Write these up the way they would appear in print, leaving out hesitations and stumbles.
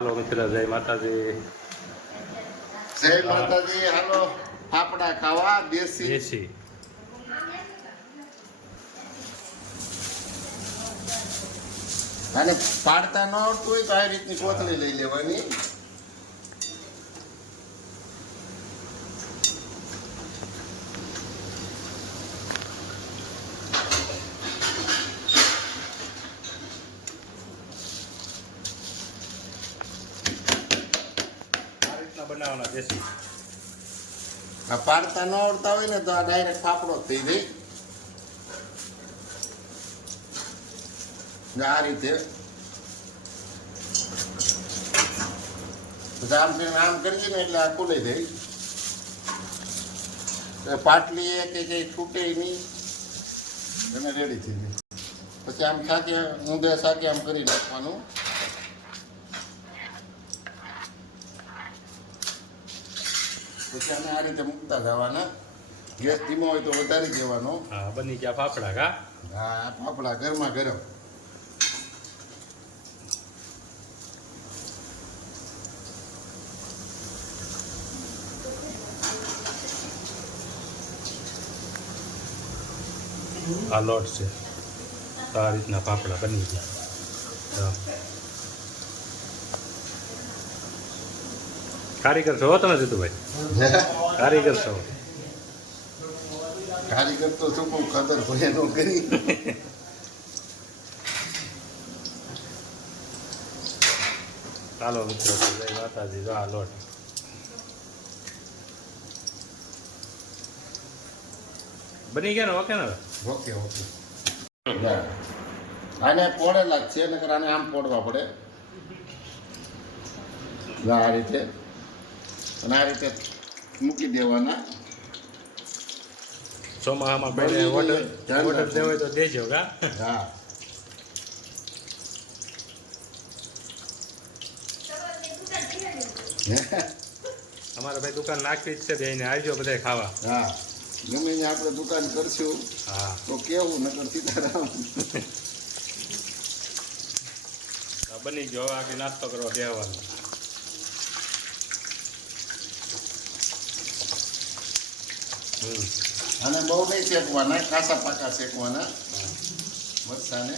હાલો મિત્ર, જય માતાજી. જય માતાજી. હાલો ફાફડા ખાવા દેશી. દેશી અને પાડતા ન આવડતું હોય તો આ રીતની કોથળી લઈ લેવાની. આ રીતના બનાવવાના દેશી. આ પાડતા ન આવડતા હોય ને તો આ ડાયરેક્ટ ફાફડો જ થઈ જાય. આ રીતે આમ કરીએ ને એટલે આ ખુલી જાય. પાટલી એ કે કઈ છૂટે નહીં અને રેડી થઈ જાય. પછી આમ શાકે ઊંધે શાકે આમ કરી નાખવાનું. પછી અમે આ રીતે મૂકતા જવાના. ગેસ ધીમો હોય તો વધારી દેવાનો. હા, બની ગયા ફાફડા. કા હા, ફાફડા ગરમા ગરમ. આ લોટ છે તો આ રીતના ફાફડા બની ગયા. કારીગર છો હો તમે જીતુભાઈ? કારીગર છો. કારીગર તો શું કહું, કદર ભલે નો કરી. ચાલો મિત્રો, જય માતાજી. જો આ લોટ બની ગયા ને? ઓકે ને? Okay okay. આને પોડેલા જ છે, નકર આને આમ પોડવા પડે. આ રીતે અને આ રીતે મૂકી દેવાના. ચોમાસામાં કોઈને ઓર્ડર દેવો હોય તો દેજો. કા હા, અમારે ભાઈ દુકાન નાખવી જ છે, બેને આવજો બધા ખાવા. હા, ગમે ને આપણે દુકાન કરશું હા, તો કેવું, નકર સીતારામ. બની ગયો. હવે આગળ નાસ્તો કરવા બેસવાનો. અને બહુ નહીં શેકવાના, કાસા પાકા શેકવાના મરચાને.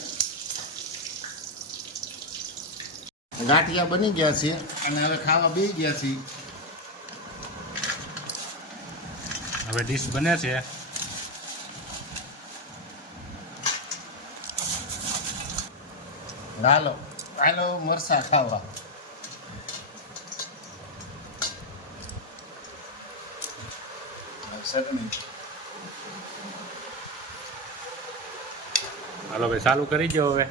ગાંઠિયા બની ગયા છે અને હવે ખાવા બેસી ગયા છે. હવે ડીશ બને છે. હાલો હાલો મરચા ખાવા. હાલો ભાઈ, ચાલુ કરી દો હવે.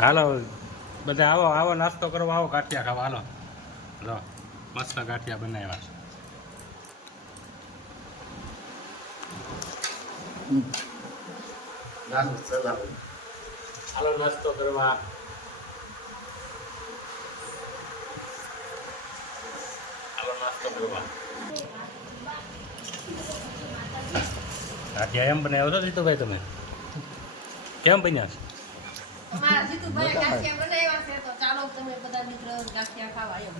હાલો બધા આવો આવો નાસ્તો કરવા આવો, ગાંઠિયા ખાવા. હાલો લો, મસ્ત ગાંઠિયા બનાવ્યા છે. હાલો નાસ્તો કરવા. હાલો નાસ્તો કરવા. ગાંઠિયા એમ બનાવ્યો છો જીતુભાઈ તમે? કેમ બન્યા છે? અમારા જીતુભાઈ ગાંઠિયા બનાવ્યા છે, તો ચાલો તમે બધા મિત્રો ગાંઠિયા ખાવા એમ.